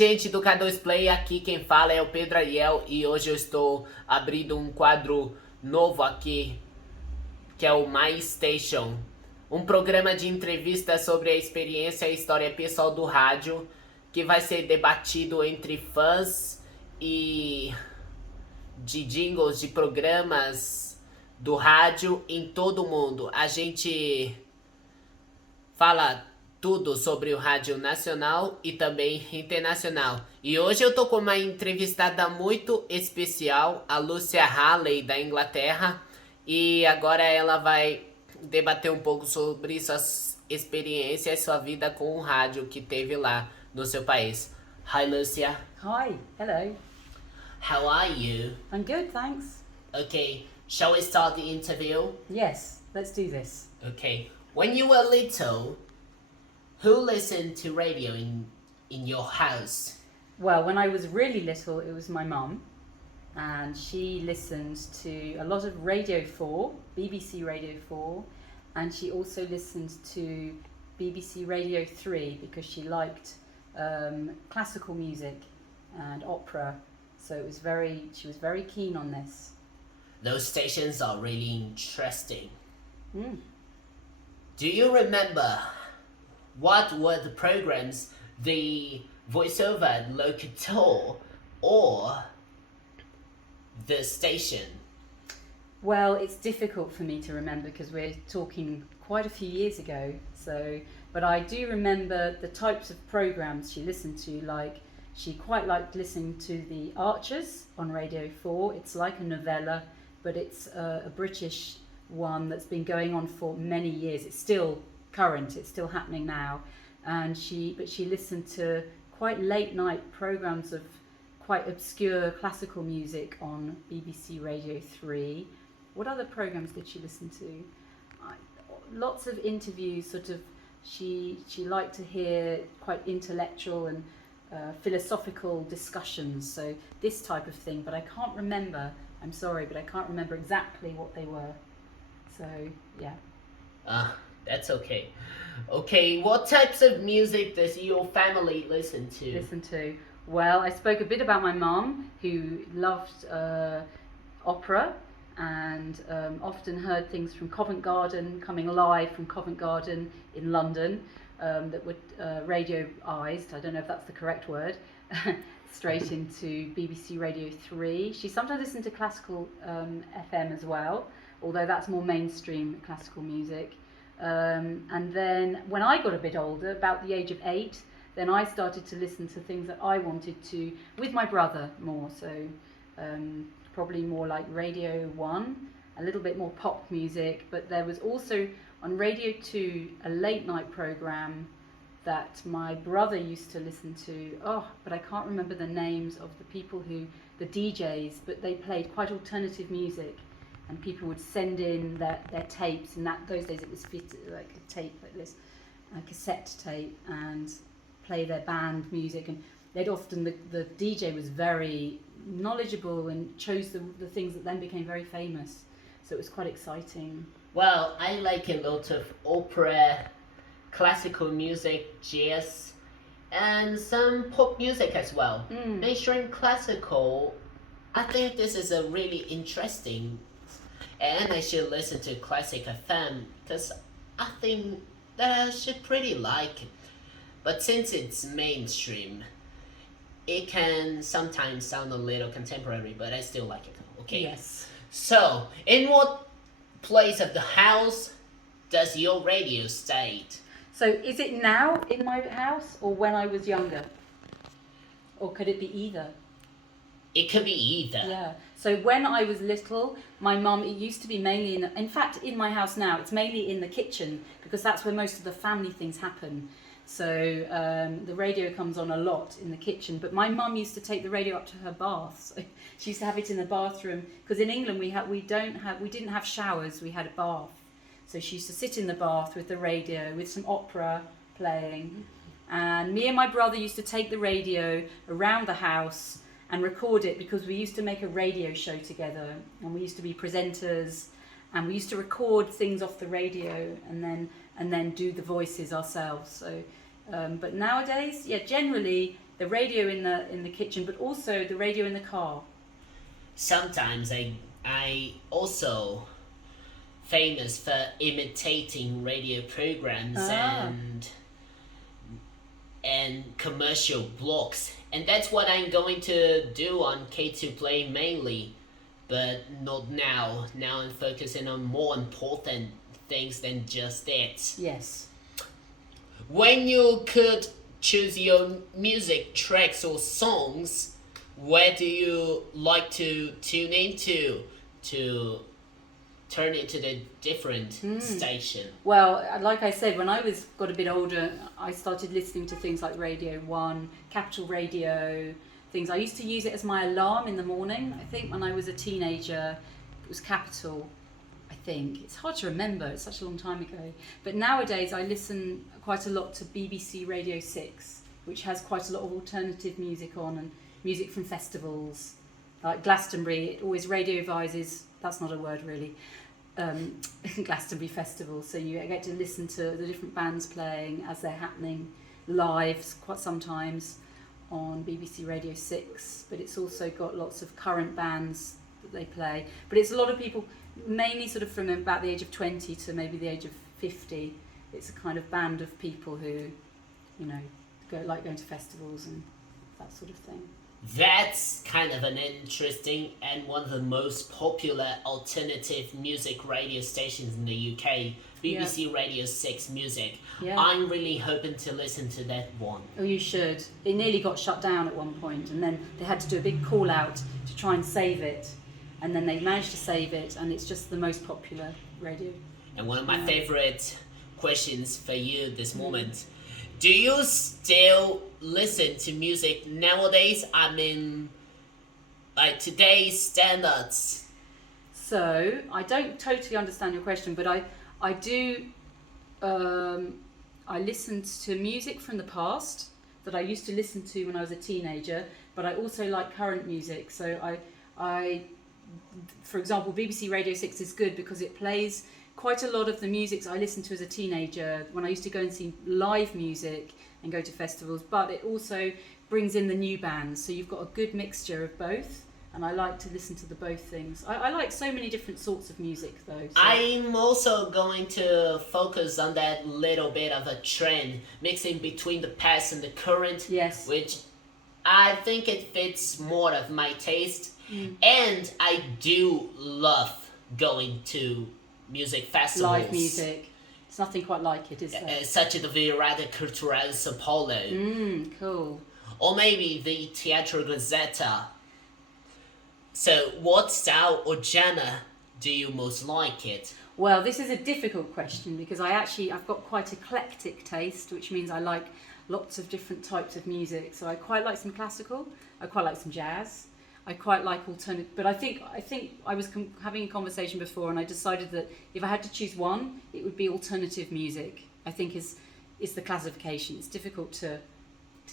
Gente do K2 Play, aqui quem fala é o Pedro Ariel e hoje eu estou abrindo um quadro novo aqui, que é o MaiSteishon, um programa de entrevistas sobre a experiência e história pessoal do rádio, que vai ser debatido entre fãs e de jingles de programas do rádio em todo o mundo. A gente fala tudo sobre o rádio nacional e também internacional. E hoje eu tô com uma entrevistada muito especial, a Lucia Harley, da Inglaterra. E agora ela vai debater um pouco sobre suas experiências, sua vida com o rádio que teve lá no seu país. Hi, Lucia. Hi, hello. How are you? I'm good, thanks. Okay, shall we start the interview? Yes, let's do this. Okay. When you were little, who listened to radio in your house? Well, when I was really little, it was my mum, and she listened to a lot of Radio 4, BBC Radio 4, and she also listened to BBC Radio 3 because she liked classical music and opera, so she was very keen on this. Those stations are really interesting. Mm. Do you remember what were the programs the voiceover locutor or the station? Well, it's difficult for me to remember because we're talking quite a few years ago. But I do remember the types of programs she listened to. Like, she quite liked listening to the Archers on Radio 4. It's like a novella, but it's a British one that's been going on for many years. It's still current, it's still happening now. And she listened to quite late night programs of quite obscure classical music on BBC Radio 3. What other programs did she listen to? Lots of interviews, sort of. She liked to hear quite intellectual and philosophical discussions, so this type of thing, but I can't remember, I'm sorry, but I can't remember exactly what they were. So, yeah. That's okay. Okay, what types of music does your family listen to? Well, I spoke a bit about my mum, who loved opera and often heard things from Covent Garden, coming live from Covent Garden in London, that were radioized, I don't know if that's the correct word, straight into BBC Radio 3. She sometimes listened to classical FM as well, although that's more mainstream classical music. And then when I got a bit older, about the age of 8, then I started to listen to things that I wanted to, with my brother more, so probably more like Radio 1, a little bit more pop music, but there was also on Radio 2 a late night program that my brother used to listen to, but I can't remember the names of the people the DJs, but they played quite alternative music. And people would send in their tapes, and those days it was like a tape like this, a cassette tape, and play their band music. And they'd often, the DJ was very knowledgeable and chose the things that then became very famous. So it was quite exciting. Well, I like a lot of opera, classical music, jazz, and some pop music as well. Mainstream classical, I think this is a really interesting. And I should listen to classic FM because I think that I should pretty like it. But since it's mainstream, it can sometimes sound a little contemporary, but I still like it. Okay. Yes. So, in what place of the house does your radio stay? So, is it now in my house or when I was younger? Or could it be either? It could be either. Yeah. So when I was little, my mum, it used to be mainly in fact, in my house now, it's mainly in the kitchen because that's where most of the family things happen. So the radio comes on a lot in the kitchen, but my mum used to take the radio up to her bath. So she used to have it in the bathroom because in England we didn't have showers, we had a bath. So she used to sit in the bath with the radio with some opera playing, and me and my brother used to take the radio around the house and record it because we used to make a radio show together and we used to be presenters and we used to record things off the radio and then do the voices ourselves. So, but nowadays, generally the radio in the kitchen, but also the radio in the car. Sometimes I also famous for imitating radio programs and commercial blocks, and that's what I'm going to do on K2 Play mainly, but not now. Now I'm focusing on more important things than just that. Yes. When you could choose your music tracks or songs, where do you like to tune into to turn it to the different station? Well, like I said, when I got a bit older, I started listening to things like Radio 1, Capital Radio, things. I used to use it as my alarm in the morning. I think when I was a teenager, it was Capital, I think. It's hard to remember, it's such a long time ago. But nowadays I listen quite a lot to BBC Radio 6, which has quite a lot of alternative music on, and music from festivals. Like Glastonbury, it always radiovises, that's not a word really, Glastonbury Festival, so you get to listen to the different bands playing as they're happening live quite sometimes on BBC Radio 6, but it's also got lots of current bands that they play. But it's a lot of people, mainly sort of from about the age of 20 to maybe the age of 50. It's a kind of band of people who, you know, like going to festivals and that sort of thing. That's kind of an interesting and one of the most popular alternative music radio stations in the UK, BBC Radio 6 Music. Yeah. I'm really hoping to listen to that one. Oh, you should. It nearly got shut down at one point, and then they had to do a big call out to try and save it, and then they managed to save it, and it's just the most popular radio. And one of my favorite questions for you this moment, do you still listen to music nowadays? I mean, like today's standards. So, I don't totally understand your question, but I do, I listened to music from the past that I used to listen to when I was a teenager, but I also like current music. So I for example, BBC Radio 6 is good because it plays quite a lot of the music I listened to as a teenager when I used to go and see live music and go to festivals, but it also brings in the new bands, so you've got a good mixture of both, and I like to listen to the both things. I like so many different sorts of music though. So. I'm also going to focus on that little bit of a trend, mixing between the past and the current, yes, which I think it fits more of my taste, and I do love going to music festivals. Live music. It's nothing quite like it, is there? Such as the Virada Cultural São Paulo. Cool. Or maybe the Teatro Gazeta. So, what style or genre do you most like it? Well, this is a difficult question because I've got quite eclectic taste, which means I like lots of different types of music. So I quite like some classical, I quite like some jazz, I quite like alternative, but I think I was having a conversation before and I decided that if I had to choose one, it would be alternative music. I think is the classification. It's difficult to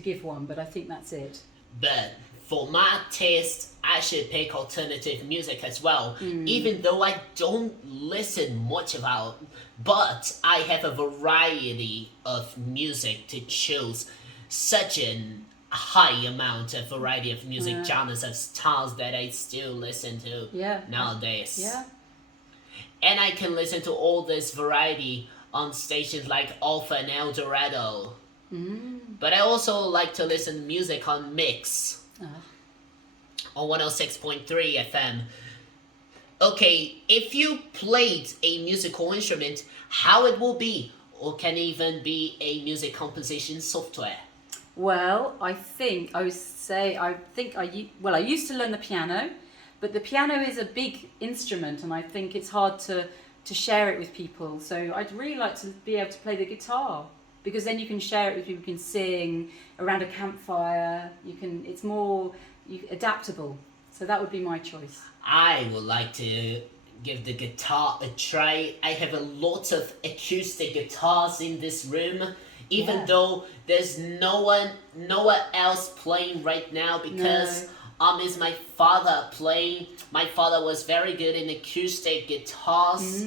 give one, but I think that's it. But for my taste, I should pick alternative music as well, even though I don't listen much about, but I have a variety of music to choose, such an high amount of variety of music genres of styles that I still listen to nowadays. Yeah. And I can listen to all this variety on stations like Alpha and El Dorado. But I also like to listen to music on Mix. On 106.3 FM. Okay, if you played a musical instrument, how it will be, or can even be a music composition software? Well, I used to learn the piano, but the piano is a big instrument and I think it's hard to share it with people. So I'd really like to be able to play the guitar, because then you can share it with people, you can sing around a campfire, it's more adaptable. So that would be my choice. I would like to give the guitar a try. I have a lot of acoustic guitars in this room, even though there's no one else playing right now because is my father playing. My father was very good in acoustic guitars.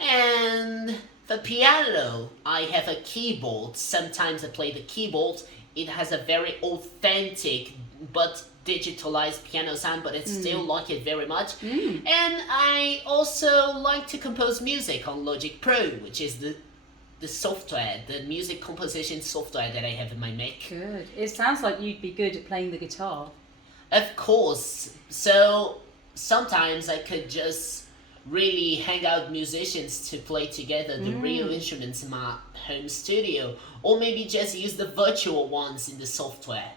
And for piano, I have a keyboard. Sometimes I play the keyboard, it has a very authentic but digitalized piano sound, but it's still like it very much. And I also like to compose music on Logic Pro, which is the software, the music composition software that I have in my Mac. Good. It sounds like you'd be good at playing the guitar. Of course. So sometimes I could just really hang out musicians to play together the real instruments in my home studio, or maybe just use the virtual ones in the software.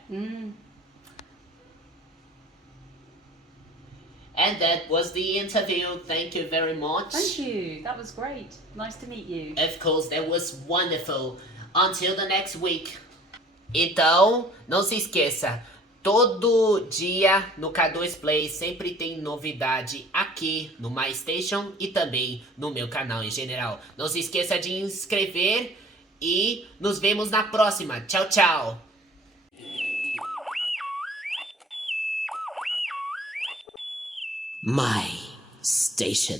And that was the interview. Thank you very much. Thank you. That was great. Nice to meet you. Of course, that was wonderful. Until the next week. Então, não se esqueça, todo dia no K2 Play sempre tem novidade aqui no MaiSteishon e também no meu canal em geral. Não se esqueça de inscrever e nos vemos na próxima. Tchau, tchau! MaiSteishon.